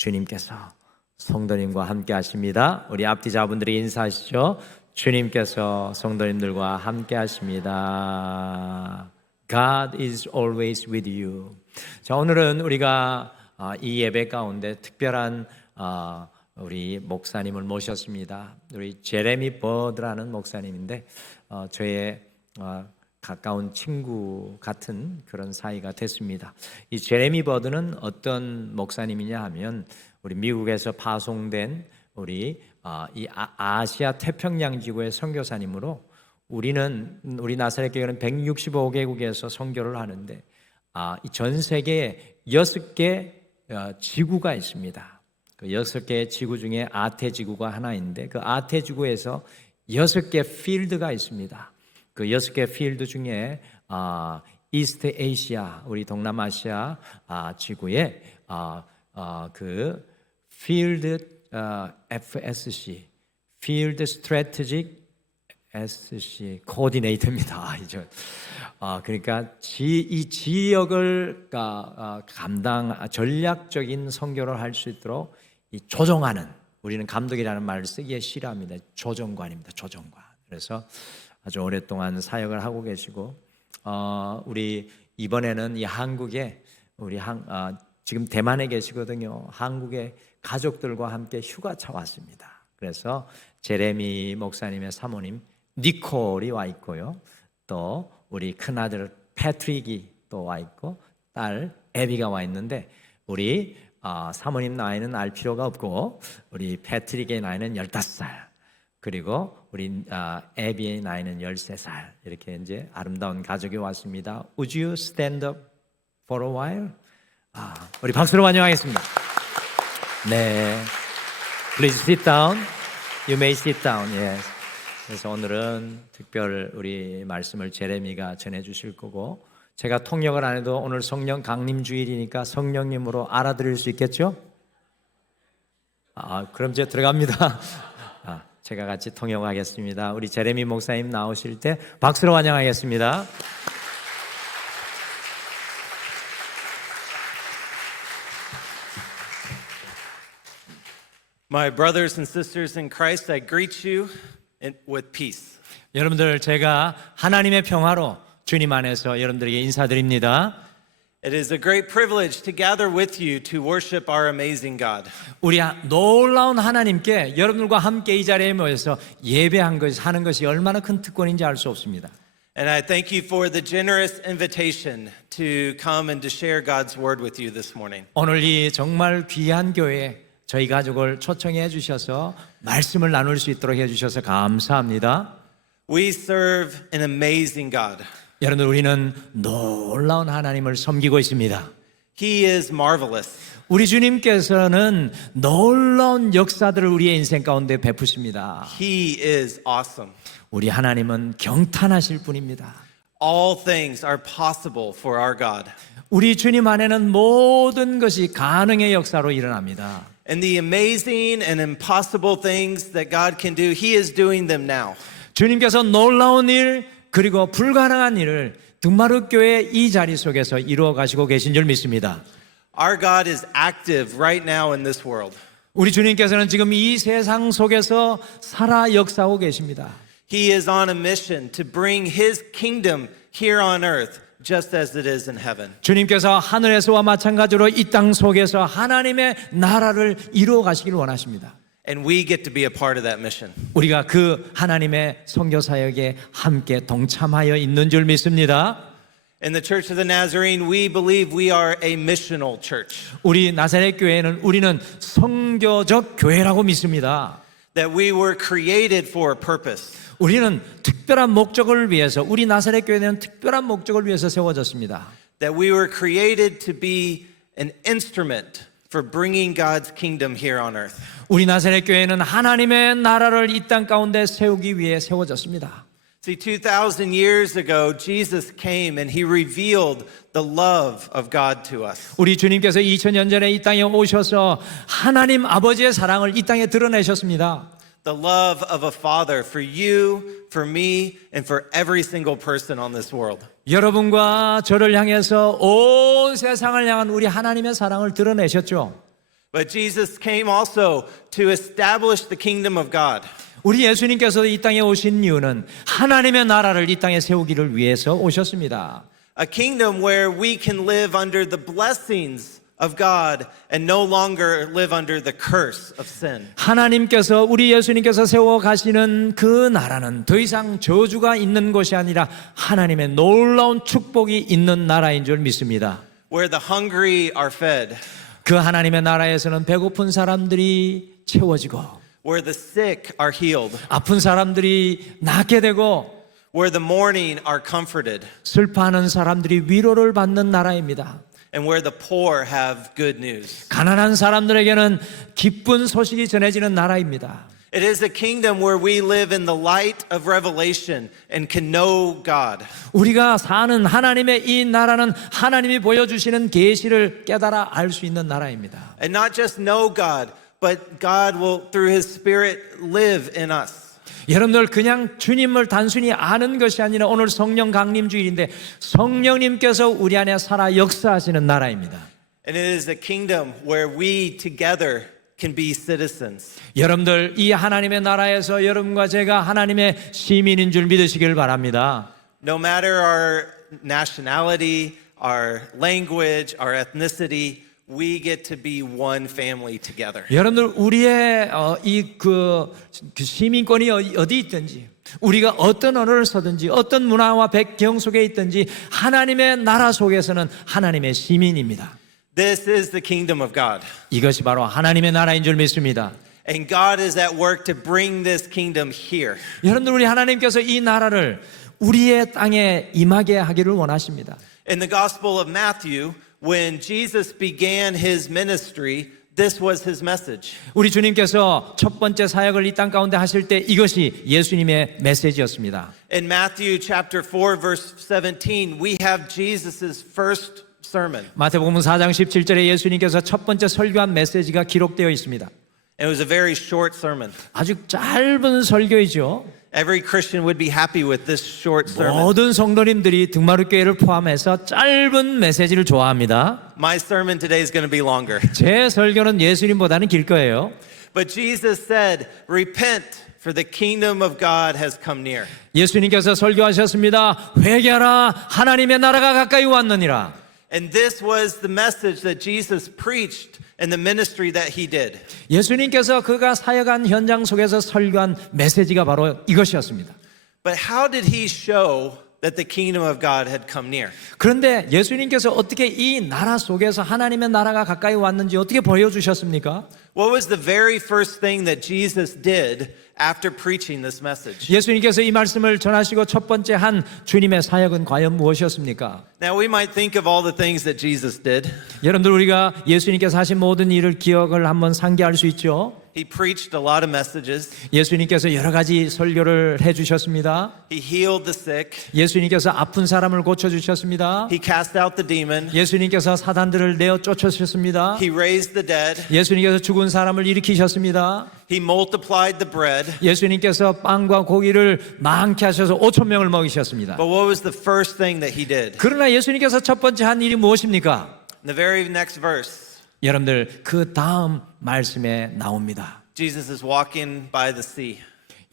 주님께서 성도님과 함께 하십니다. 우리 앞뒤자분들이 인사하시죠. 주님께서 성도님들과 함께 하십니다. God is always with you. 자, 오늘은 우리가 이 예배 가운데 특별한 우리 목사님을 모셨습니다. 우리 제레미 버드라는 목사님인데 저의 가까운 친구 같은 그런 사이가 됐습니다. 이 제레미 버드는 어떤 목사님이냐 하면 우리 미국에서 파송된 우리 이 아시아 태평양 지구의 선교사님으로 우리 나사렛 교회는 165개국에서 선교를 하는데 이 전 세계에 6개 지구가 있습니다. 그 6개 지구 중에 아태 지구가 하나인데 그 아태 지구에서 6개 필드가 있습니다. 그 6개 필드 중에 이스트 아시아, 우리 동남아시아 지구에 그 필드 FSC, 필드 스트래티직 SC 코디네이터입니다. 그러니까 이 지역을 전략적인 선교를 할 수 있도록 조정하는, 우리는 감독이라는 말을 쓰기에 싫어합니다. 조정관입니다. 조정관. 그래서 아주 오랫동안 사역을 하고 계시고 우리 이번에는 이 한국에 지금 대만에 계시거든요. 한국의 가족들과 함께 휴가차 왔습니다. 그래서 제레미 목사님의 사모님 니콜이 와 있고요. 또 우리 큰아들 패트릭이 또 와 있고 딸 에비가 와 있는데 우리 사모님 나이는 알 필요가 없고 우리 패트릭의 나이는 15살 그리고 우리 에비의 나이는 13살 이렇게 이제 아름다운 가족이 왔습니다. Would you stand up for a while? 우리 박수로 환영하겠습니다. 네, Please sit down. You may sit down. Yes. 그래서 오늘은 특별 우리 말씀을 제레미가 전해 주실 거고 제가 통역을 안 해도 오늘 성령 강림 주일이니까 성령님으로 알아들을 수 있겠죠? 그럼 이제 들어갑니다. 제가 같이 통역하겠습니다. 우리 제레미 목사님 나오실 때 박수로 환영하겠습니다. My brothers and sisters in Christ, I greet you with peace. 여러분들 제가 하나님의 평화로 주님 안에서 여러분들에게 인사드립니다. It is a great privilege to gather with you to worship our amazing God. 우리 놀라운 하나님께 여러분들과 함께 이 자리에 모여서 하는 것이 얼마나 큰 특권인지 알 수 없습니다. And I thank you for the generous invitation to come and to share God's word with you this morning. 오늘 이 정말 귀한 교회에 저희 가족을 초청해 주셔서 말씀을 나눌 수 있도록 해 주셔서 감사합니다. We serve an amazing God. 여러분 우리는 놀라운 하나님을 섬기고 있습니다. He is marvelous. 우리 주님께서는 놀라운 역사들을 우리의 인생 가운데 베푸십니다. He is awesome. 우리 하나님은 경탄하실 분입니다. All things are possible for our God. 우리 주님 안에는 모든 것이 가능의 역사로 일어납니다. And the amazing and impossible things that God can do, He is doing them now. 주님께서 놀라운 일 그리고 불가능한 일을 등마루 교회 이 자리 속에서 이루어 가시고 계신 줄 믿습니다. Our God is active right now in this world. 우리 주님께서는 지금 이 세상 속에서 살아 역사하고 계십니다. He is on a mission to bring His kingdom here on earth, just as it is in heaven. 주님께서 하늘에서와 마찬가지로 이 땅 속에서 하나님의 나라를 이루어 가시길 원하십니다. And we get to be a part of that mission. 우리가 그 하나님의 선교 사역에 함께 동참하여 있는 줄 믿습니다. In the Church of the Nazarene, we believe we are a missional church. 우리 나사렛 교회는 우리는 선교적 교회라고 믿습니다. That we were created for a purpose. 우리는 특별한 목적을 위해서 우리 나사렛 교회는 특별한 목적을 위해서 세워졌습니다. That we were created to be an instrument for bringing God's kingdom here on earth. 우리 나사렛 교회는 하나님의 나라를 이 땅 가운데 세우기 위해 세워졌습니다. See, 2,000 years ago, Jesus came and He revealed the love of God to us. 우리 주님께서 2000년 전에 이 땅에 오셔서 하나님 아버지의 사랑을 이 땅에 드러내셨습니다. The love of a father for you, for me, and for every single person on this world. 여러분과 저를 향해서 온 세상을 향한 우리 하나님의 사랑을 드러내셨죠. But Jesus came also to establish the kingdom of God. 우리 예수님께서 이 땅에 오신 이유는 하나님의 나라를 이 땅에 세우기를 위해서 오셨습니다. A kingdom where we can live under the blessings of God and no longer live under the curse of sin. 하나님께서 우리 예수님께서 세워 가시는 그 나라는 더 이상 저주가 있는 것이 아니라 하나님의 놀라운 축복이 있는 나라인 줄 믿습니다. Where the hungry are fed, 그 하나님의 나라에서는 배고픈 사람들이 채워지고 where the sick are healed, 아픈 사람들이 낫게 되고 where the mourning are comforted, 슬퍼하는 사람들이 위로를 받는 나라입니다. and where the poor have good news. 가난한 사람들에게는 기쁜 소식이 전해지는 나라입니다. It is a kingdom where we live in the light of revelation and can know God. 우리가 사는 하나님의 이 나라는 하나님이 보여주시는 계시를 깨달아 알 수 있는 나라입니다. And not just know God, but God will, through His Spirit, live in us. 여러분들 그냥 주님을 단순히 아는 것이 아니라 오늘 성령 강림 주일인데 성령님께서 우리 안에 살아 역사하시는 나라입니다. And it is a kingdom where we together can be citizens. 여러분들 이 하나님의 나라에서 여러분과 제가 하나님의 시민인 줄 믿으시길 바랍니다. No matter our nationality, our language, our ethnicity, we get to be one family together. 여러분들 우리의 그 시민권이 어디 있든지 우리가 어떤 언어를 쓰든지 어떤 문화와 배경 속에 있든지 하나님의 나라 속에서는 하나님의 시민입니다. This is the kingdom of God. 이것이 바로 하나님의 나라인 줄 믿습니다. And God is at work to bring this kingdom here. 여러분들 우리 하나님께서 이 나라를 우리의 땅에 임하게 하기를 원하십니다. In the Gospel of Matthew, when Jesus began his ministry, this was his message. 우리 주님께서 첫 번째 사역을 이 땅 가운데 하실 때 이것이 예수님의 메시지였습니다. In Matthew chapter 4 verse 17, we have Jesus's first sermon. 마태복음 4장 17절에 예수님께서 첫 번째 설교한 메시지가 기록되어 있습니다. It was a very short sermon. 아주 짧은 설교이죠. Every Christian would be happy with this short sermon. 모든 성도님들이 등마루 교회를 포함해서 짧은 메시지를 좋아합니다. My sermon today is going to be longer. 제 설교는 예수님보다는 길 거예요. But Jesus said, "Repent, for the kingdom of God has come near." 예수님께서 설교하셨습니다. 회개하라, 하나님의 나라가 가까이 왔느니라. And this was the message that Jesus preached in the ministry that he did. 예수님께서 그가 사역한 현장 속에서 설교한 메시지가 바로 이것이었습니다. But how did he show that the kingdom of God had come near? 그런데 예수님께서 어떻게 이 나라 속에서 하나님의 나라가 가까이 왔는지 어떻게 보여주셨습니까? What was the very first thing that Jesus did after preaching this message? 예수님께서 이 말씀을 전하시고 첫 번째 한 주님의 사역은 과연 무엇이었습니까? Now we might think of all the things that Jesus did. 여러분들 우리가 예수님께서 하신 모든 일을 기억을 한번 상기할 수 있죠. He preached a lot of messages. 예수님께서 여러 가지 설교를 해주셨습니다. He healed the sick. 예수님께서 아픈 사람을 고쳐주셨습니다. He cast out the demon. 예수님께서 사단들을 내어 쫓으셨습니다. He raised the dead. 예수님께서 죽은 사람을 일으키셨습니다. He multiplied the bread. 예수님께서 빵과 고기를 많게 하셔서 5천 명을 먹이셨습니다. But what was the first thing that he did? 그러나 예수님께서 첫 번째 한 일이 무엇입니까? In the very next verse, 여러분들 그 다음 말씀에 나옵니다. Jesus is walking by the sea.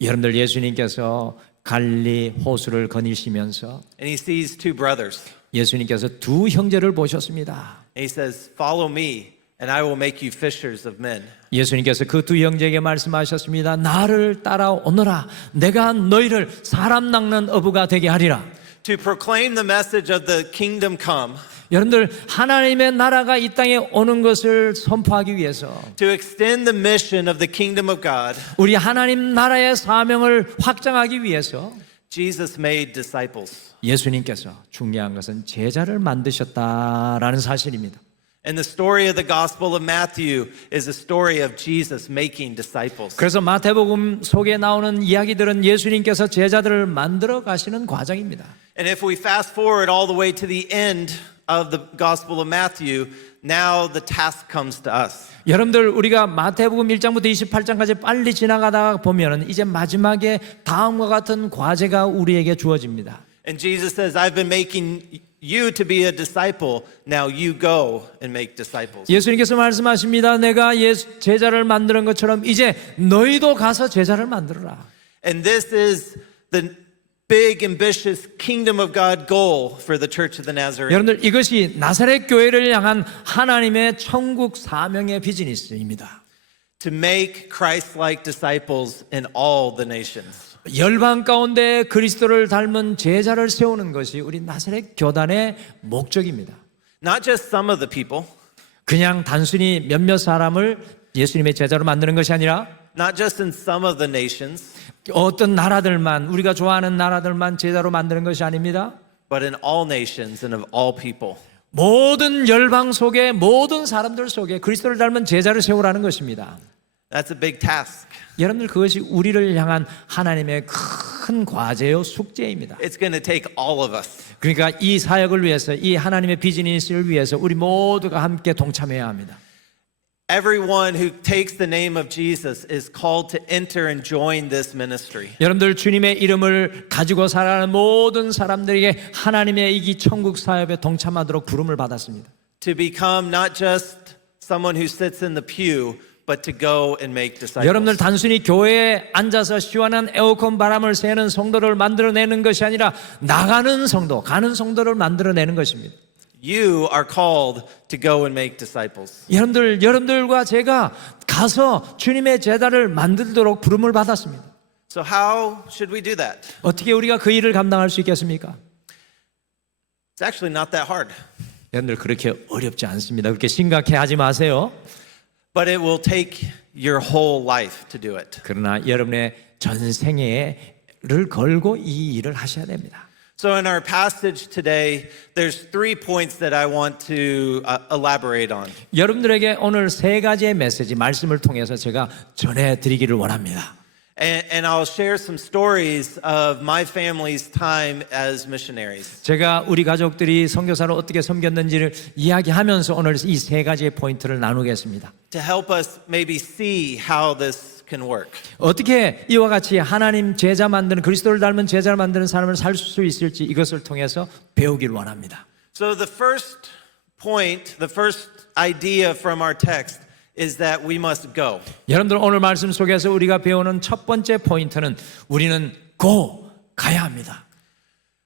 여러분들 예수님께서 갈릴리 호수를 거니시면서 And he sees two brothers. 예수님께서 두 형제를 보셨습니다. And he says, "Follow me, and I will make you fishers of men." 예수님께서 그 두 형제에게 말씀하셨습니다. 나를 따라오너라. 내가 너희를 사람 낚는 어부가 되게 하리라. To proclaim the message of the kingdom come, 여러분들 하나님의 나라가 이 땅에 오는 것을 선포하기 위해서 to extend the mission of the kingdom of God, 우리 하나님 나라의 사명을 확장하기 위해서 Jesus made disciples. 예수님께서 중요한 것은 제자를 만드셨다라는 사실입니다. And the story of the Gospel of Matthew is a story of Jesus making disciples. 그래서 마태복음 속에 나오는 이야기들은 예수님께서 제자들을 만들어 가시는 과정입니다. And if we fast forward all the way to the end of the Gospel of Matthew, now the task comes to us. 여러분들 우리가 마태복음 1장부터 28장까지 빨리 지나가다가 보면 이제 마지막에 다음과 같은 과제가 우리에게 주어집니다. And Jesus says, I've been making you to be a disciple. Now you go and make disciples. 예수님께서 말씀하십니다. 내가 제자를 만드는 것처럼 이제 너희도 가서 제자를 만들어라. And this is the big, ambitious kingdom of God goal for the Church of the Nazarene. 여러분들 이것이 나사렛 교회를 향한 하나님의 천국 사명의 비즈니스입니다. To make Christ-like disciples in all the nations. 열방 가운데 그리스도를 닮은 제자를 세우는 것이 우리 나사렛 교단의 목적입니다. Not just some of the people, 그냥 단순히 몇몇 사람을 예수님의 제자로 만드는 것이 아니라 not just in some of the nations, 어떤 나라들만 우리가 좋아하는 나라들만 제자로 만드는 것이 아닙니다. but in all nations and of all people. 모든 열방 속에 모든 사람들 속에 그리스도를 닮은 제자를 세우라는 것입니다. That's a big task. 여러분들 그것이 우리를 향한 하나님의 큰 과제요 숙제입니다. It's going to take all of us. 그러니까 이 사역을 위해서 이 하나님의 비즈니스를 위해서 우리 모두가 함께 동참해야 합니다. Everyone who takes the name of Jesus is called to enter and join this ministry. 여러분들 주님의 이름을 가지고 살아가는 모든 사람들에게 하나님의 이 천국 사역에 동참하도록 부름을 받았습니다. To become not just someone who sits in the pew, but to go and make disciples. 여러분들 단순히 교회에 앉아서 시원한 에어컨 바람을 쐬는 성도를 만들어내는 것이 아니라 나가는 성도, 가는 성도를 만들어내는 것입니다. You are called to go and make disciples. 여러분들과 제가 가서 주님의 제자를 만들도록 부름을 받았습니다. So how should we do that? 어떻게 우리가 그 일을 감당할 수 있겠습니까? It's actually not that hard. 여러분들 그렇게 어렵지 않습니다. 그렇게 심각해하지 마세요. But it will take your whole life to do it. 그러나 여러분의 전생애를 걸고 이 일을 하셔야 됩니다. So in our passage today, there's 3 points that I want to elaborate on. 여러분들에게 오늘 세 가지의 메시지, 말씀을 통해서 제가 전해드리기를 원합니다. And I'll share some stories of my family's time as missionaries. 제가 우리 가족들이 선교사로 어떻게 섬겼는지를 이야기하면서 오늘 이 세 가지의 포인트를 나누겠습니다. To help us maybe see how this can work. 어떻게 이와 같이 하나님 제자 만드는 그리스도를 닮은 제자를 만드는 사람을 살 수 있을지 이것을 통해서 배우기를 원합니다. So the first point, the first idea from our text is that we must go. 여러분들 오늘 말씀 속에서 우리가 배우는 첫 번째 포인트는 우리는 가야 합니다.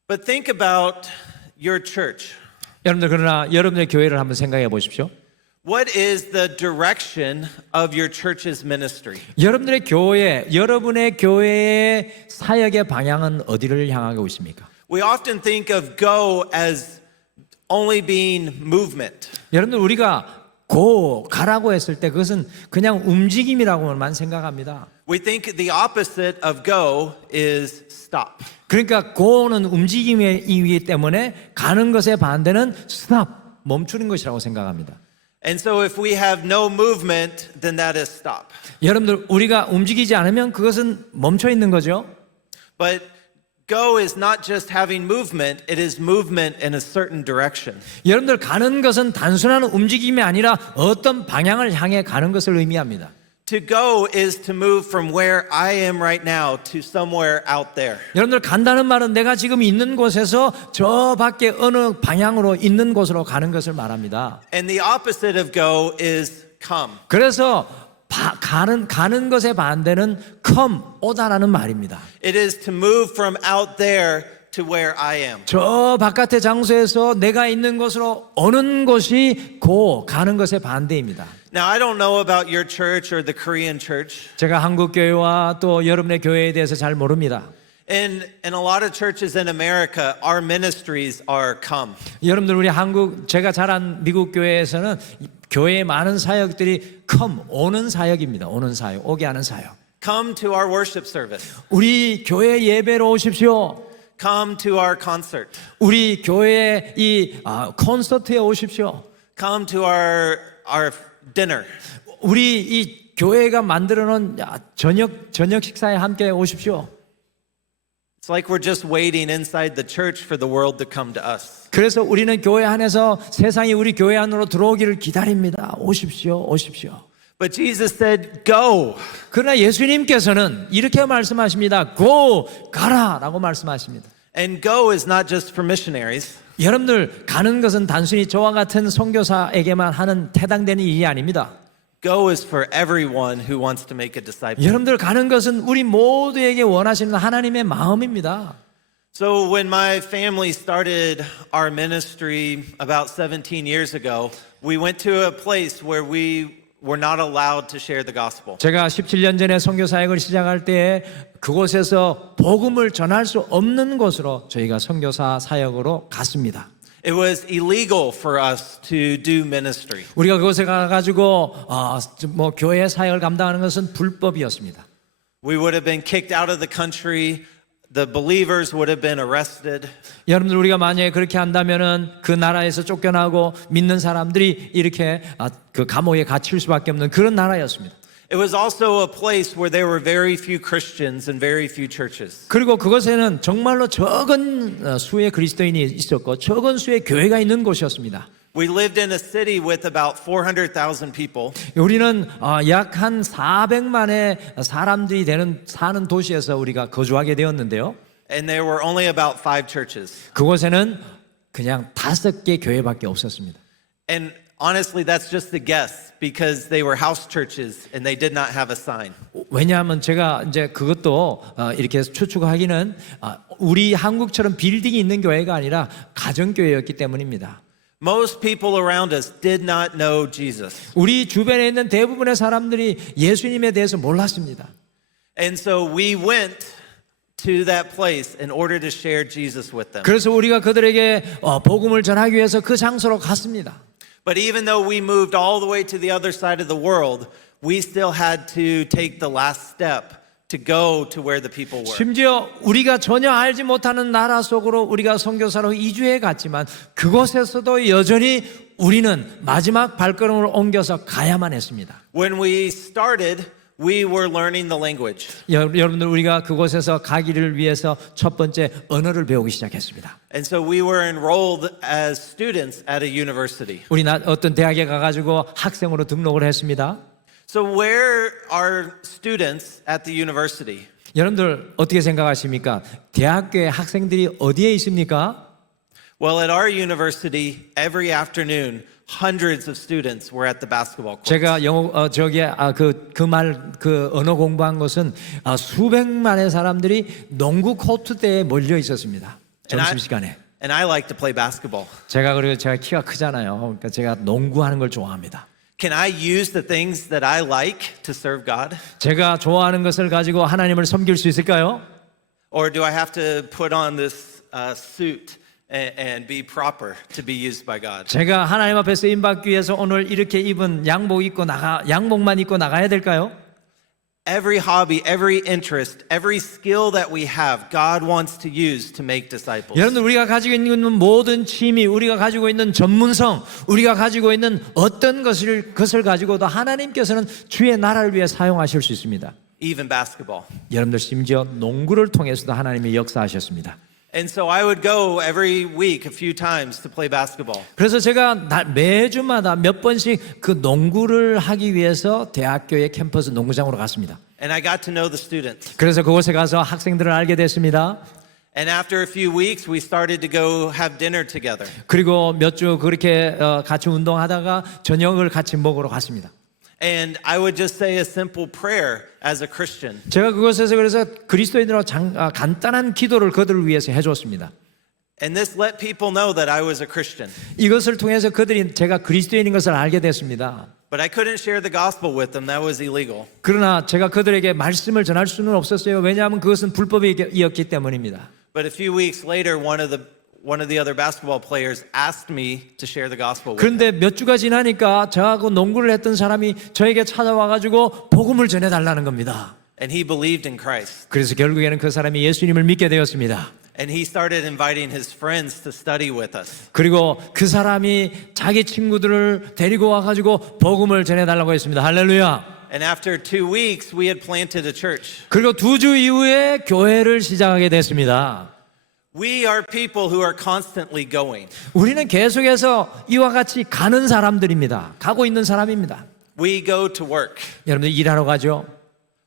But think about your church. 여러분들 그러나 여러분의 교회를 한번 생각해 보십시오. What is the direction of your church's ministry? 여러분의 교회의 사역의 방향은 어디를 향하고 있습니까? We often think of go as only being movement. 여러분들 우리가 가라고 했을 때 그것은 그냥 움직임이라고만 생각합니다. We think the opposite of go is stop. 그러니까 go는 움직임이기 때문에 가는 것의 반대는 stop, 멈추는 것이라고 생각합니다. And so if we have no movement, then that is stop. 여러분들 우리가 움직이지 않으면 그것은 멈춰 있는 거죠. But go is not just having movement, it is movement in a certain direction. 여러분들 가는 것은 단순한 움직임이 아니라 어떤 방향을 향해 가는 것을 의미합니다. To go is to move from where I am right now to somewhere out there. 여러분들 간다는 말은 내가 지금 있는 곳에서 저 밖에 어느 방향으로 있는 곳으로 가는 것을 말합니다. And the opposite of go is come. 그래서 가는 것의 반대는 come, 오다라는 말입니다. It is to move from out there to where I am. 저 바깥의 장소에서 내가 있는 곳으로 오는 것이 가는 것의 반대입니다. Now, I don't know about your church or the Korean church. 제가 한국 교회와 또 여러분의 교회에 대해서 잘 모릅니다. In a lot of churches in America, our ministries are come. 여러분들 제가 자란 미국 교회에서는 교회의 많은 사역들이 오는 사역입니다. 오는 사역, 오게 하는 사역. Come to our worship service. 우리 교회 예배로 오십시오. Come to our concert. 우리 교회 이 콘서트에 오십시오. Come to our dinner. 우리 이 교회가 만들어 놓은 저녁 식사에 함께 오십시오. It's like we're just waiting inside the church for the world to come to us. 그래서 우리는 교회 안에서 세상이 우리 교회 안으로 들어오기를 기다립니다. 오십시오. But Jesus said, go. 그러나 예수님께서는 이렇게 말씀하십니다. 가라라고 말씀하십니다. And go is not just for missionaries. 여러분들 가는 것은 단순히 저와 같은 선교사에게만 하는 태당되는 일이 아닙니다. Go is for everyone who wants to make a disciple. 여러분들 가는 것은 우리 모두에게 원하시는 하나님의 마음입니다. So when my family started our ministry about 17 years ago, we went to a place where we were not allowed to share the gospel. 제가 17년 전에 선교 사역을 시작할 때 그곳에서 복음을 전할 수 없는 곳으로 저희가 선교사 사역으로 갔습니다. It was illegal for us to do ministry. 우리가 그곳에 가가지고 교회 사역을 감당하는 것은 불법이었습니다. We would have been kicked out of the country. The believers would have been arrested. 여러분들 우리가 만약에 그렇게 한다면은 그 나라에서 쫓겨나고 믿는 사람들이 이렇게 그 감옥에 갇힐 수밖에 없는 그런 나라였습니다. It was also a place where there were very few Christians and very few churches. 그리고 그것에는 정말로 적은 수의 그리스도인이 있었고 적은 수의 교회가 있는 곳이었습니다. We lived in a city with about 400,000 people. 우리는 약 한 400만의 사람들이 사는 도시에서 우리가 거주하게 되었는데요. And there were only about 5 churches. 그곳에는 그냥 5개 교회밖에 없었습니다. And honestly, that's just a guess because they were house churches and they did not have a sign. 왜냐하면 제가 이제 그것도 이렇게 추측하기는 우리 한국처럼 빌딩이 있는 교회가 아니라 가정교회였기 때문입니다. Most people around us did not know Jesus. 우리 주변에 있는 대부분의 사람들이 예수님에 대해서 몰랐습니다. And so we went to that place in order to share Jesus with them. 그래서 우리가 그들에게 복음을 전하기 위해서 그 장소로 갔습니다. But even though we moved all the way to the other side of the world, we still had to take the last step to go to where the people were. 심지어 우리가 전혀 알지 못하는 나라 속으로 우리가 선교사로 이주해 갔지만 그곳에서도 여전히 우리는 마지막 발걸음을 옮겨서 가야만 했습니다. When we started, we were learning the language. 여러분들 우리가 그곳에서 가기를 위해서 첫 번째 언어를 배우기 시작했습니다. And so we were enrolled as students at a university. 우리 어떤 대학에 가가지고 학생으로 등록을 했습니다. So where are students at the university? 여러분들 어떻게 생각하십니까? 대학교의 학생들이 어디에 있습니까? Well, at our university, every afternoon, hundreds of students were at the basketball court. 제가 영어 그 언어 공부한 것은 수백만의 사람들이 농구 코트대에 몰려 있었습니다. 점심 시간에. And I like to play basketball. 그리고 제가 키가 크잖아요. 그러니까 제가 농구하는 걸 좋아합니다. Can I use the things that I like to serve God? 제가 좋아하는 것을 가지고 하나님을 섬길 수 있을까요? Or do I have to put on this suit and be proper to be used by God? 제가 하나님 앞에 쓰임 받기 위해서 오늘 이렇게 입은 양복만 입고 나가야 될까요? Every hobby, every interest, every skill that we have, God wants to use to make disciples. 여러분들 우리가 가지고 있는 모든 취미, 우리가 가지고 있는 전문성, 우리가 가지고 있는 어떤 것을 가지고도 하나님께서는 주의 나라를 위해 사용하실 수 있습니다. Even basketball. 여러분들 심지어 농구를 통해서도 하나님이 역사하셨습니다. And so I would go every week a few times to play basketball. 그래서 제가 매주마다 몇 번씩 그 농구를 하기 위해서 대학교의 캠퍼스 농구장으로 갔습니다. And I got to know the students. 그래서 그곳에 가서 학생들을 알게 됐습니다. And after a few weeks, we started to go have dinner together. 그리고 몇 주 그렇게 같이 운동하다가 저녁을 같이 먹으러 갔습니다. And I would just say a simple prayer as a Christian. 제가 그곳에서 그래서 그리스도인으로 간단한 기도를 그들을 위해서 해줬습니다. And this let people know that I was a Christian. 이것을 통해서 그들이 제가 그리스도인인 것을 알게 됐습니다. But I couldn't share the gospel with them. That was illegal. 그러나 제가 그들에게 말씀을 전할 수는 없었어요. 왜냐하면 그것은 불법이었기 때문입니다. But a few weeks later, one of the other basketball players asked me to share the gospel with 그런데 몇 주가 지나니까 저하고 농구를 했던 사람이 저에게 찾아와가지고 복음을 전해달라는 겁니다. And he believed in Christ. 그래서 결국에는 그 사람이 예수님을 믿게 되었습니다. And he started inviting his friends to study with us. 그리고 그 사람이 자기 친구들을 데리고 와가지고 복음을 전해달라고 했습니다. 할렐루야. And after 2 weeks, we had planted a church. 그리고 2주 이후에 교회를 시작하게 됐습니다. We are people who are constantly going. 우리는 계속해서 이와 같이 가는 사람들입니다. 가고 있는 사람입니다. We go to work. 여러분들 일하러 가죠.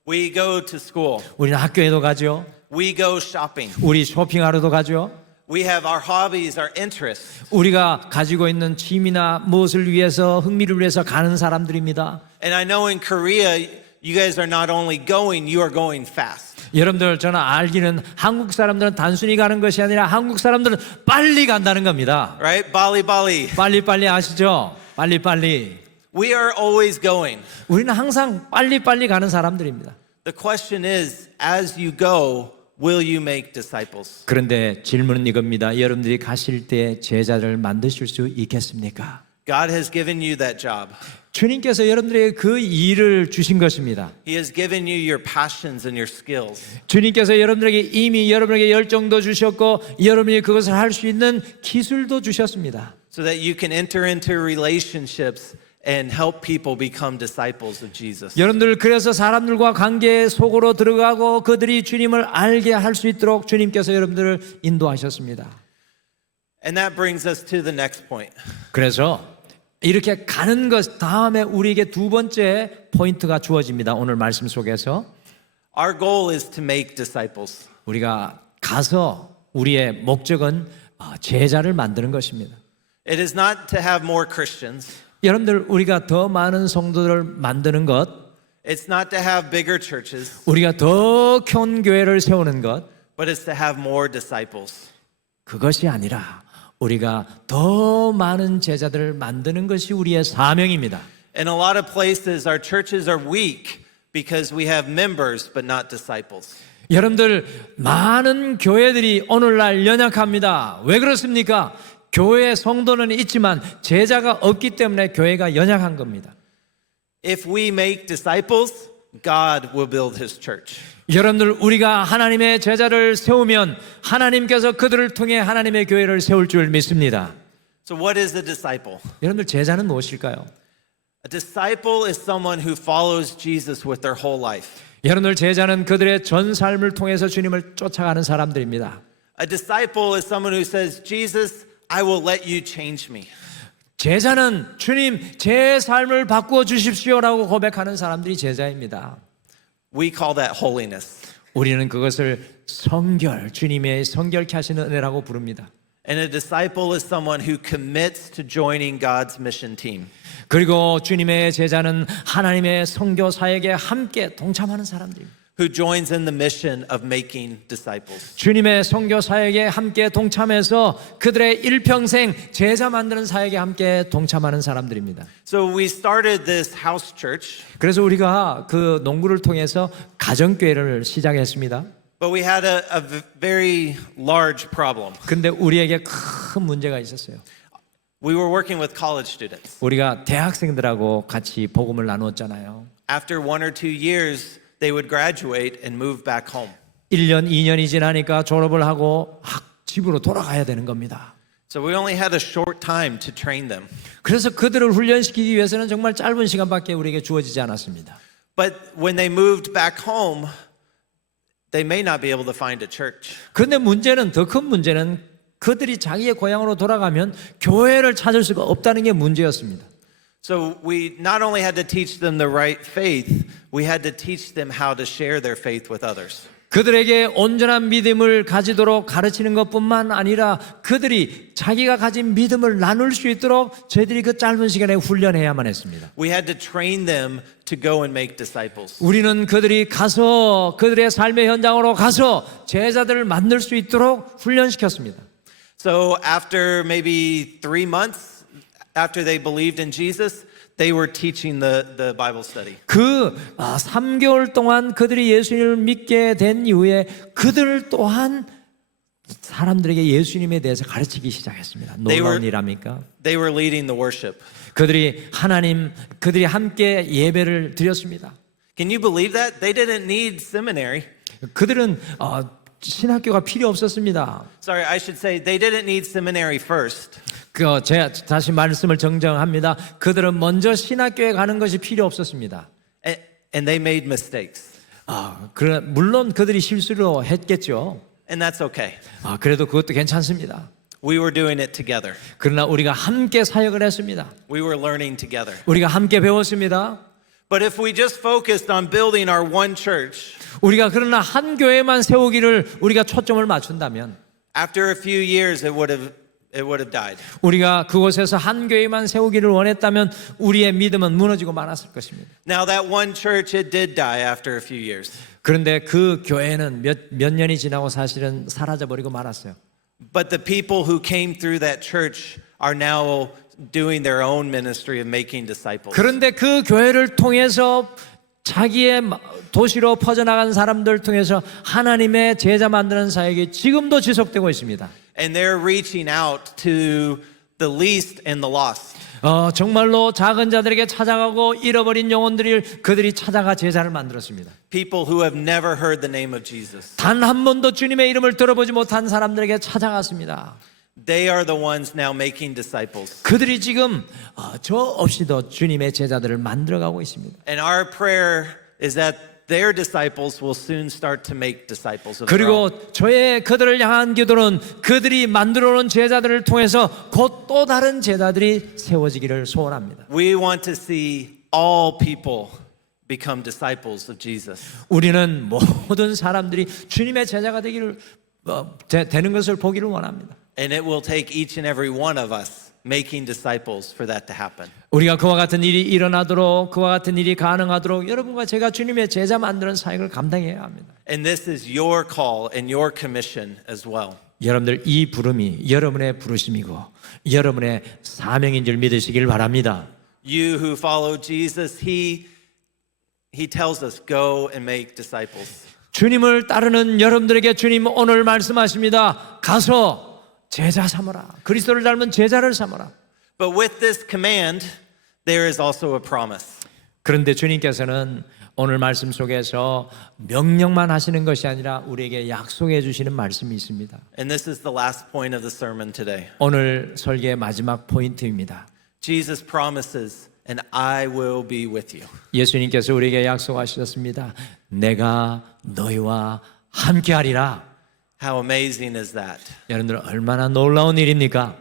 We go to school. 우리는 학교에도 가죠. We go shopping. 우리 쇼핑하러도 가죠. We have our hobbies, our interests. 우리가 가지고 있는 취미나 무엇을 위해서 흥미를 위해서 가는 사람들입니다. And I know in Korea, you guys are not only going, you are going fast. 여러분들 저는 알기는 한국 사람들은 단순히 가는 것이 아니라 한국 사람들은 빨리 간다는 겁니다. Right? Bali, Bali. 빨리빨리 아시죠? 빨리빨리. We are always going. 우리는 항상 빨리빨리 가는 사람들입니다. The question is, as you go, will you make disciples? 그런데 질문은 이겁니다. 여러분들이 가실 때 제자를 만드실 수 있겠습니까? God has given you that job. 주님께서 여러분들에게 그 일을 주신 것입니다. He has given you your passions and your skills. 주님께서 여러분들에게 이미 여러분에게 열정도 주셨고 여러분이 그것을 할 수 있는 기술도 주셨습니다. So that you can enter into relationships and help people become disciples of Jesus. 여러분들 그래서 사람들과 관계 속으로 들어가고 그들이 주님을 알게 할 수 있도록 주님께서 여러분들을 인도하셨습니다. And that brings us to the next point. 그래서 이렇게 가는 것 다음에 우리에게 두 번째 포인트가 주어집니다. 오늘 말씀 속에서 Our goal is to make disciples. 우리가 가서 우리의 목적은 제자를 만드는 것입니다. It is not to have more Christians. 여러분들 우리가 더 많은 성도들을 만드는 것, It's not to have bigger churches, 우리가 더 큰 교회를 세우는 것, but it's to have more disciples. 그것이 아니라 우리가 더 많은 제자들을 만드는 것이 우리의 사명입니다. In a lot of places, our churches are weak because we have members but not disciples. 여러분들 많은 교회들이 오늘날 연약합니다. 왜 그렇습니까? 교회 성도는 있지만 제자가 없기 때문에 교회가 연약한 겁니다. If we make disciples, God will build his church. 여러분들 우리가 하나님의 제자를 세우면 하나님께서 그들을 통해 하나님의 교회를 세울 줄 믿습니다. So what is a disciple? 여러분들 제자는 무엇일까요? A disciple is someone who follows Jesus with their whole life. 여러분들 제자는 그들의 전 삶을 통해서 주님을 쫓아가는 사람들입니다. A disciple is someone who says, Jesus, I will let you change me. 제자는 주님 제 삶을 바꾸어 주십시오라고 고백하는 사람들이 제자입니다. We call that holiness. 우리는 그것을 성결, 주님의 성결케 하시는 은혜라고 부릅니다. And a disciple is someone who commits to joining God's mission team. 그리고 주님의 제자는 하나님의 선교 사역에 함께 동참하는 사람들입니다. Who joins in the mission of making disciples. 주님의 선교 사역에 함께 동참해서 그들의 일평생 제자 만드는 사역에 함께 동참하는 사람들입니다. So we started this house church, 그래서 우리가 그 농구를 통해서 가정교회를 시작했습니다. but we had a very large problem. 근데 우리에게 큰 문제가 있었어요. We were working with college students. 우리가 대학생들하고 같이 복음을 나누었잖아요. After 1 or 2 years, they would graduate and move back home. 1년, 2년이 지나니까 졸업을 하고 집으로 돌아가야 되는 겁니다. So we only had a short time to train them. 그래서 그들을 훈련시키기 위해서는 정말 짧은 시간밖에 우리에게 주어지지 않았습니다. But when they moved back home, they may not be able to find a church. 그런데 문제는 더 큰 문제는 그들이 자기의 고향으로 돌아가면 교회를 찾을 수가 없다는 게 문제였습니다. So we not only had to teach them the right faith, we had to teach them how to share their faith with others. 그들에게 온전한 믿음을 가지도록 가르치는 것뿐만 아니라 그들이 자기가 가진 믿음을 나눌 수 있도록 저희들이 그 짧은 시간에 훈련해야만 했습니다. We had to train them to go and make disciples. 우리는 그들이 가서 그들의 삶의 현장으로 가서 제자들을 만들 수 있도록 훈련시켰습니다. So after maybe 3 months after they believed in Jesus, they were teaching the Bible study. 그 3개월 동안 그들이 예수님을 믿게 된 이후에 그들 또한 사람들에게 예수님에 대해서 가르치기 시작했습니다. 놀라운 일합니까? They were leading the worship. 그들이 함께 예배를 드렸습니다. Can you believe that? They didn't need seminary. 그들은 신학교가 필요 없었습니다. Sorry, I should say they didn't need seminary first. 제가 다시 말씀을 정정합니다. 그들은 먼저 신학교에 가는 것이 필요 없었습니다. And they made mistakes. 물론 그들이 실수를 했겠죠. And that's okay. 그래도 그것도 괜찮습니다. We were doing it together. 그러나 우리가 함께 사역을 했습니다. We were learning together. 우리가 함께 배웠습니다. But if we just focused on building our one church, 우리가 그러나 한 교회만 세우기를 우리가 초점을 맞춘다면 After a few years, it would have died. 우리가 그곳에서 한 교회만 세우기를 원했다면 우리의 믿음은 무너지고 말았을 것입니다. Now that one church, it did die after a few years. 그런데 그 교회는 몇 년이 지나고 사실은 사라져버리고 말았어요. But the people who came through that church are now doing their own ministry of making disciples. 그런데 그 교회를 통해서 자기의 도시로 퍼져나간 사람들 통해서 하나님의 제자 만드는 사역이 지금도 지속되고 있습니다. And they're reaching out to the least and the lost. 정말로 작은 자들에게 찾아가고 잃어버린 영혼들을 그들이 찾아가 제자를 만들었습니다. People who have never heard the name of Jesus. 단 한 번도 주님의 이름을 들어보지 못한 사람들에게 찾아갔습니다. They are the ones now making disciples. 그들이 지금 저 없이도 주님의 제자들을 만들어가고 있습니다. And our prayer is that their disciples will soon start to make disciples of their own. 그리고 저의 그들을 향한 기도는 그들이 만들어놓은 제자들을 통해서 곧 또 다른 제자들이 세워지기를 소원합니다. We want to see all people become disciples of Jesus. 우리는 모든 사람들이 주님의 제자가 되기를 되는 것을 보기를 원합니다. And it will take each and every one of us making disciples for that to happen. 우리가 그와 같은 일이 일어나도록 그와 같은 일이 가능하도록 여러분과 제가 주님의 제자 만드는 사역을 감당해야 합니다. And this is your call and your commission as well. 여러분들 이 부름이 여러분의 부르심이고 여러분의 사명인 줄 믿으시길 바랍니다. You who follow Jesus, he tells us go and make disciples. 주님을 따르는 여러분들에게 주님 오늘 말씀하십니다. 가서 제자 삼으라. 그리스도를 닮은 제자를 삼으라. But with this command, there is also a promise. 그런데 주님께서는 오늘 말씀 속에서 명령만 하시는 것이 아니라 우리에게 약속해 주시는 말씀이 있습니다. And this is the last point of the sermon today. 오늘 설계의 마지막 포인트입니다. Jesus promises, and I will be with you. 예수님께서 우리에게 약속하셨습니다. 내가 너희와 함께하리라. How amazing is that? 여러분들 얼마나 놀라운 일입니까?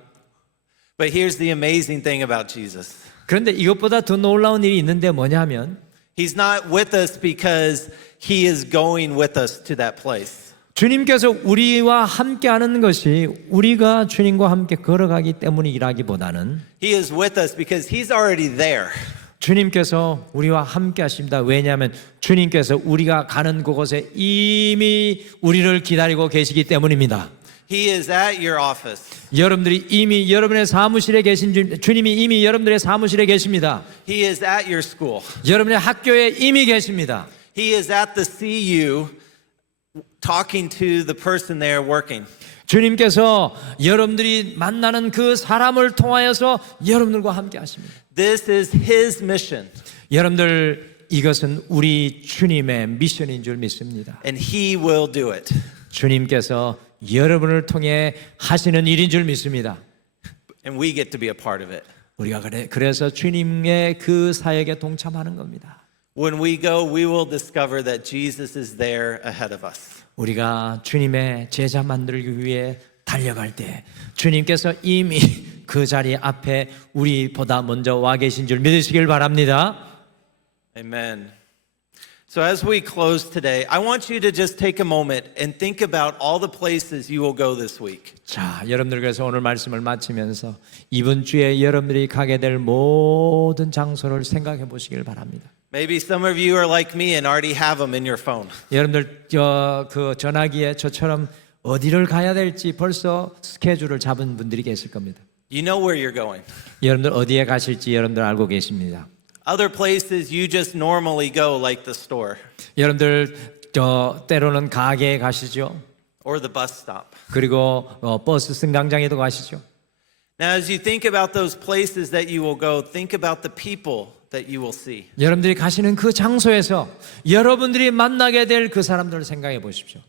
But here's the amazing thing about Jesus. 그런데 이것보다 더 놀라운 일이 있는데 뭐냐면 He's not with us because he is going with us to that place. 주님께서 우리와 함께하는 것이 우리가 주님과 함께 걸어가기 때문이라기보다는 He is with us because he's already there. 주님께서 우리와 함께 하십니다. 왜냐하면 주님께서 우리가 가는 그곳에 이미 우리를 기다리고 계시기 때문입니다. He is at your office. 여러분들이 이미 여러분의 사무실에 계신 주님이 이미 여러분들의 사무실에 계십니다. He is at your school. 여러분의 학교에 이미 계십니다. He is at the CU talking to the person there working. 주님께서 여러분들이 만나는 그 사람을 통하여서 여러분들과 함께 하십니다. This is his mission. 여러분들 이것은 우리 주님의 미션인 줄 믿습니다. And he will do it. 주님께서 여러분을 통해 하시는 일인 줄 믿습니다. And we get to be a part of it. 우리가 그래서 주님의 그 사역에 동참하는 겁니다. When we go, we will discover that Jesus is there ahead of us. 우리가 주님의 제자 만들기 위해 달려갈 때 주님께서 이미 그 자리 앞에 우리보다 먼저 와 계신 줄 믿으시길 바랍니다. Amen. So as we close today, I want you to just take a moment and think about all the places you will go this week. 자, 여러분들 그래서 오늘 말씀을 마치면서 이번 주에 여러분들이 가게 될 모든 장소를 생각해 보시길 바랍니다. Maybe some of you are like me and already have them in your phone. 여러분들 그 전화기에 저처럼 어디를 가야 될지 벌써 스케줄을 잡은 분들이 계실 겁니다. You know where you're going. 여러분들 어디에 가실지 여러분들 알고 계십니다. Other places you just normally go, like the store 여러분들 때로는 가게에 가시죠. or the bus stop. 그리고 버스 승강장에도 가시죠. Now, as you think about those places that you will go, think about the people that you will see. 여러분들이 가시는 그 장소에서 여러분들이 만나게 될 그 사람들을 생각해 보십시오.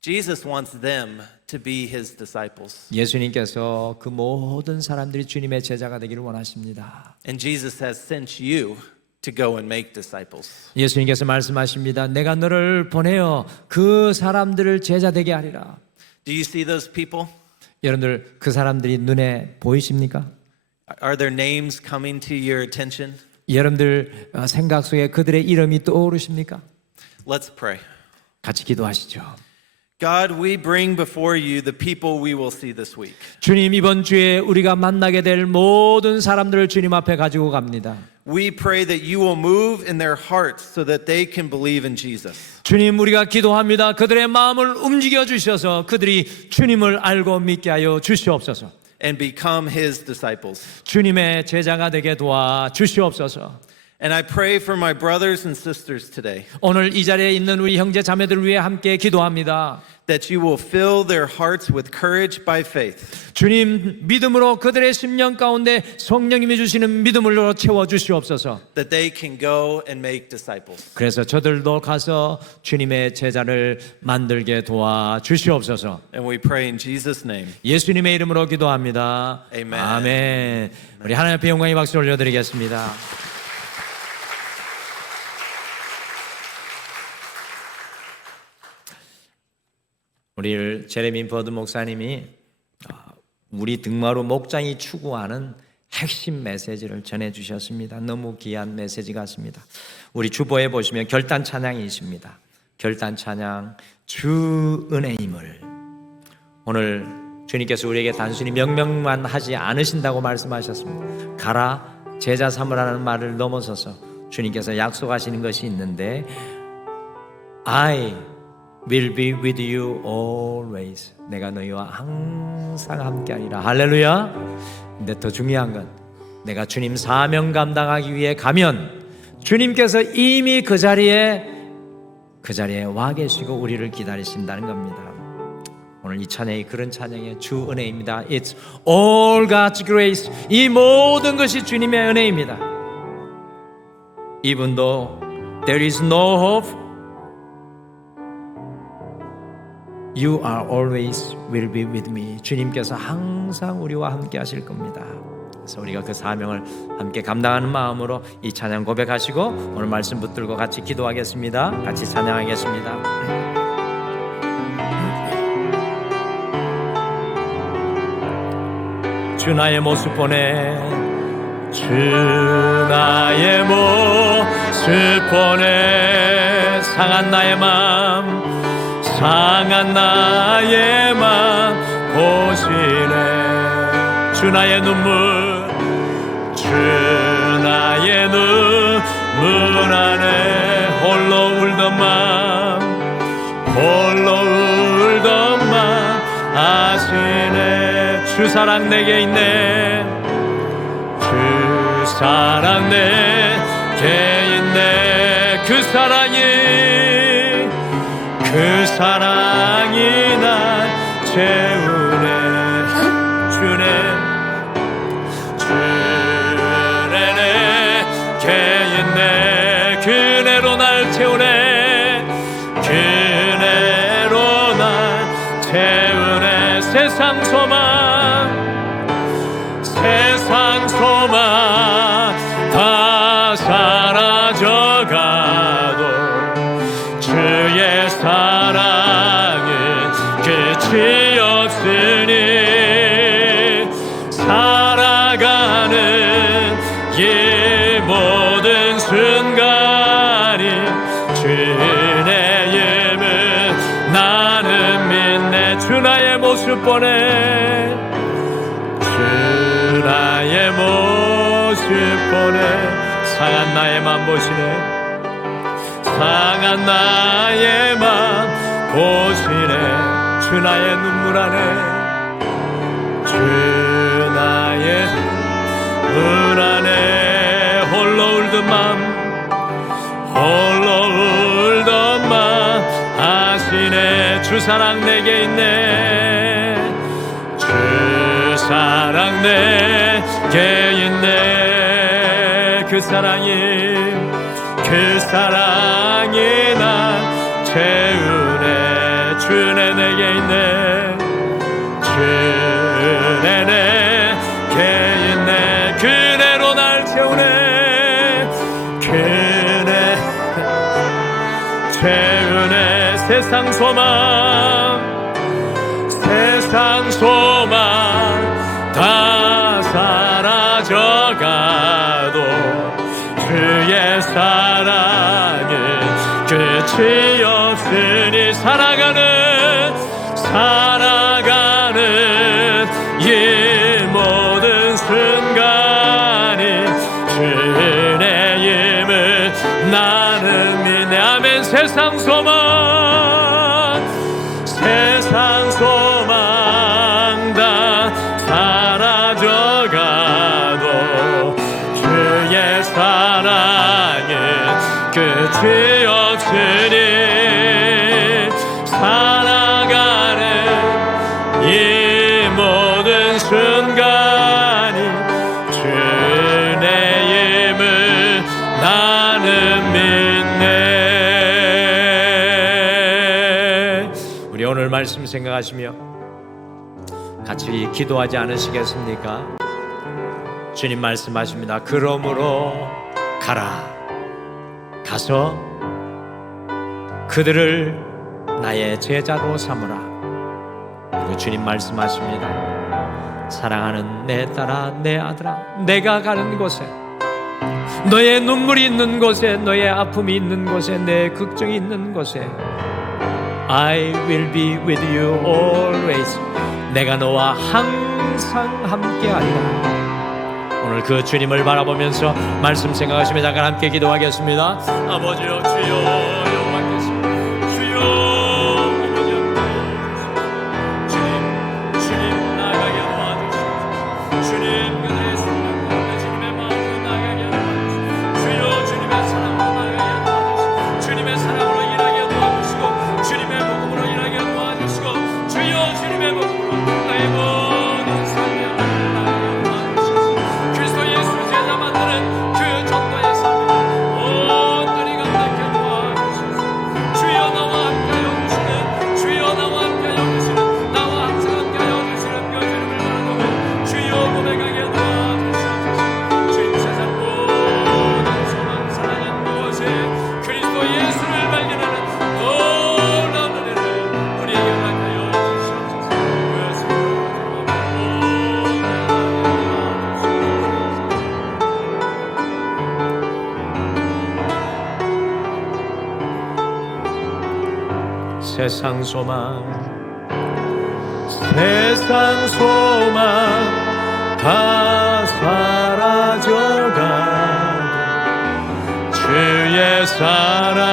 Jesus wants them to be his disciples. 예수님께서 그 모든 사람들이 주님의 제자가 되기를 원하십니다. And Jesus has sent you to go and make disciples. 예수님께서 말씀하십니다. 내가 너를 보내어 그 사람들을 제자 되게 하리라. Do you see those people? 여러분들 그 사람들이 눈에 보이십니까? Are their names coming to your attention? 여러분들 생각 속에 그들의 이름이 떠오르십니까? Let's pray. 같이 기도하시죠. God, we bring before you the people we will see this week. 주님, 이번 주에 우리가 만나게 될 모든 사람들을 주님 앞에 가지고 갑니다. We pray that you will move in their hearts so that they can believe in Jesus. 주님, 우리가 기도합니다. 그들의 마음을 움직여 주셔서 그들이 주님을 알고 믿게 하여 주시옵소서. And become his disciples. 주님의 제자가 되게 도와 주시옵소서. And I pray for my brothers and sisters today 오늘 이 자리에 있는 우리 형제 자매들을 위해 함께 기도합니다. that you will fill their hearts with courage by faith. 주님, 믿음으로 그들의 심령 가운데 성령님이 주시는 믿음으로 채워 주시옵소서. That they can go and make disciples. 그래서 저들도 가서 주님의 제자를 만들게 도와 주시옵소서. And we pray in Jesus' name. 예수님의 이름으로 기도합니다. Amen. 아멘. 우리 하나님 앞에 영광의 박수 올려드리겠습니다. 우리 제레미 버드 목사님이 우리 등마루 목장이 추구하는 핵심 메시지를 전해주셨습니다. 너무 귀한 메시지 같습니다. 우리 주보에 보시면 결단 찬양이 있습니다. 결단 찬양, 주 은혜임을. 오늘 주님께서 우리에게 단순히 명령만 하지 않으신다고 말씀하셨습니다. 가라 제자 삼으라는 말을 넘어서서 주님께서 약속하시는 것이 있는데 I will be with you always. 내가 너희와 항상 함께하리라. 할렐루야. 근데 더 중요한 건 내가 주님 사명 감당하기 위해 가면 주님께서 이미 그 자리에 와 계시고 우리를 기다리신다는 겁니다. 오늘 이 찬양이 그런 찬양의 주 은혜입니다. It's all God's grace. 이 모든 것이 주님의 은혜입니다. Even though there is no hope, You are always will be with me. 주님께서 항상 우리와 함께 하실 겁니다. 그래서 우리가 그 사명을 함께 감당하는 마음으로 이 찬양 고백하시고 오늘 말씀 붙들고 같이 기도하겠습니다. 같이 찬양하겠습니다. 주 나의 모습 보내 주 나의 모습 보내 상한 나의 맘 상한 나의 맘 보시네 주 나의 눈물 주 나의 눈물 안에 홀로 울던 맘 아시네 주 사랑 내게 있네 주 사랑 내게 있네 그 사랑이 날 채우네 주네 내게 있네 그네로 날 채우네 그네로 날 채우네 세상 소망 다 사라져가도 주의 사랑은 끝이 없으니 살아가는 이 모든 순간이 주의 힘을 나는 믿네 주 나의 모습 보내 주 나의 모습 보내 상한 나의 맘 보시네 상한 나의 맘 보시네 주 나의 눈물 안에 주 나의 눈 안에 홀로 울던 맘 아시네 주 사랑 내게 있네 주 사랑 내게 있네 그 사랑이 날 채우네 주네 내게 있네 주네 내게 있네 그네로 날 채우네 그네 채우네 세상 소망 다 사라져가도 주의 사랑은 끝이 없으니 살아가는 살아가는 이 모든 순간이 주의 힘을 나는 믿네. 아멘. 세상 소망 다 사라져가도 주의 사랑은 끝이 없으니 살아가는 이 모든 순간이 주의 힘을 나는 믿네. 우리 오늘 말씀 생각하시며 같이 기도하지 않으시겠습니까? 주님 말씀하십니다. 그러므로 가서 그들을 나의 제자로 삼으라. 그리고 주님 말씀하십니다. 사랑하는 내 딸아, 내 아들아, 내가 가는 곳에, 너의 눈물이 있는 곳에, 너의 아픔이 있는 곳에, 내 걱정이 있는 곳에 I will be with you always. 내가 너와 항상 함께하리라. 오늘 그 주님을 바라보면서 말씀 생각하시며 잠깐 함께 기도하겠습니다. 아버지여, 주여 영광 되시옵소서. 주여 아버지여, 주님 나아가게 도와주시옵소서. 주님 그들의 순간 가운데 주님의 마음으로 나아가게 도와주시옵소서. 주여 주님의 사랑으로 나아가게 도와주시옵소서. 주님의 사랑으로 일하게 도와주시고 주님의 복음으로 일하게 도와주시고 주여 주님의 복음으로 나의 모든 삶에 나아가게 도와주시옵소서. 그리스도 예수 제자 만드는 그 전도의 삶에 온전히 감당케 도와주시옵소서. 주여 나와 함께하여 주시는, 주여 나와 함께하여 주시는, 나와 항상 함께하여 주시는 그 주님을 바라보고 주여 고백하게 도와주시옵소서. 주님 세상 모든 소망 사랑은 무엇에 그리스도 예수를 발견하는 놀라운 은혜를 우리에게 맡겨요 주시옵소서. 그것을 세상 소망 다 사라져가 주의 사랑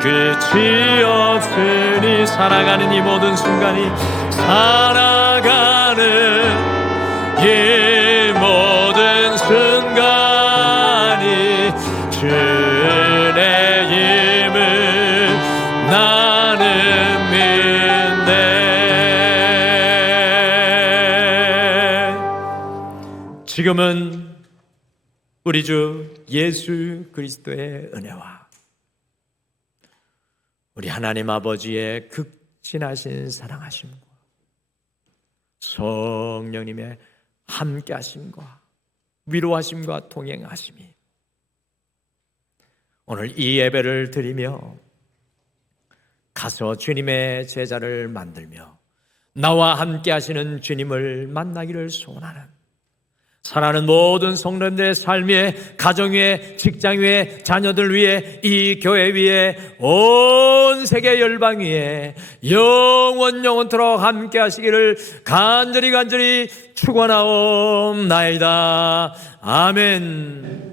끝이 없으니 살아가는 이 모든 순간이 살아가는 이 모든 순간이 주의 힘을 나는 믿네. 지금은 우리 주 예수 그리스도의 은혜와 우리 하나님 아버지의 극진하신 사랑하심과 성령님의 함께하심과 위로하심과 동행하심이 오늘 이 예배를 드리며 가서 주님의 제자를 만들며 나와 함께하시는 주님을 만나기를 소원하는 사랑하는 모든 성도님들의 삶 위에, 가정 위에, 직장 위에, 자녀들 위에, 이 교회 위에, 온 세계 열방 위에 영원토록 함께 하시기를 간절히 축원하옵나이다. 아멘.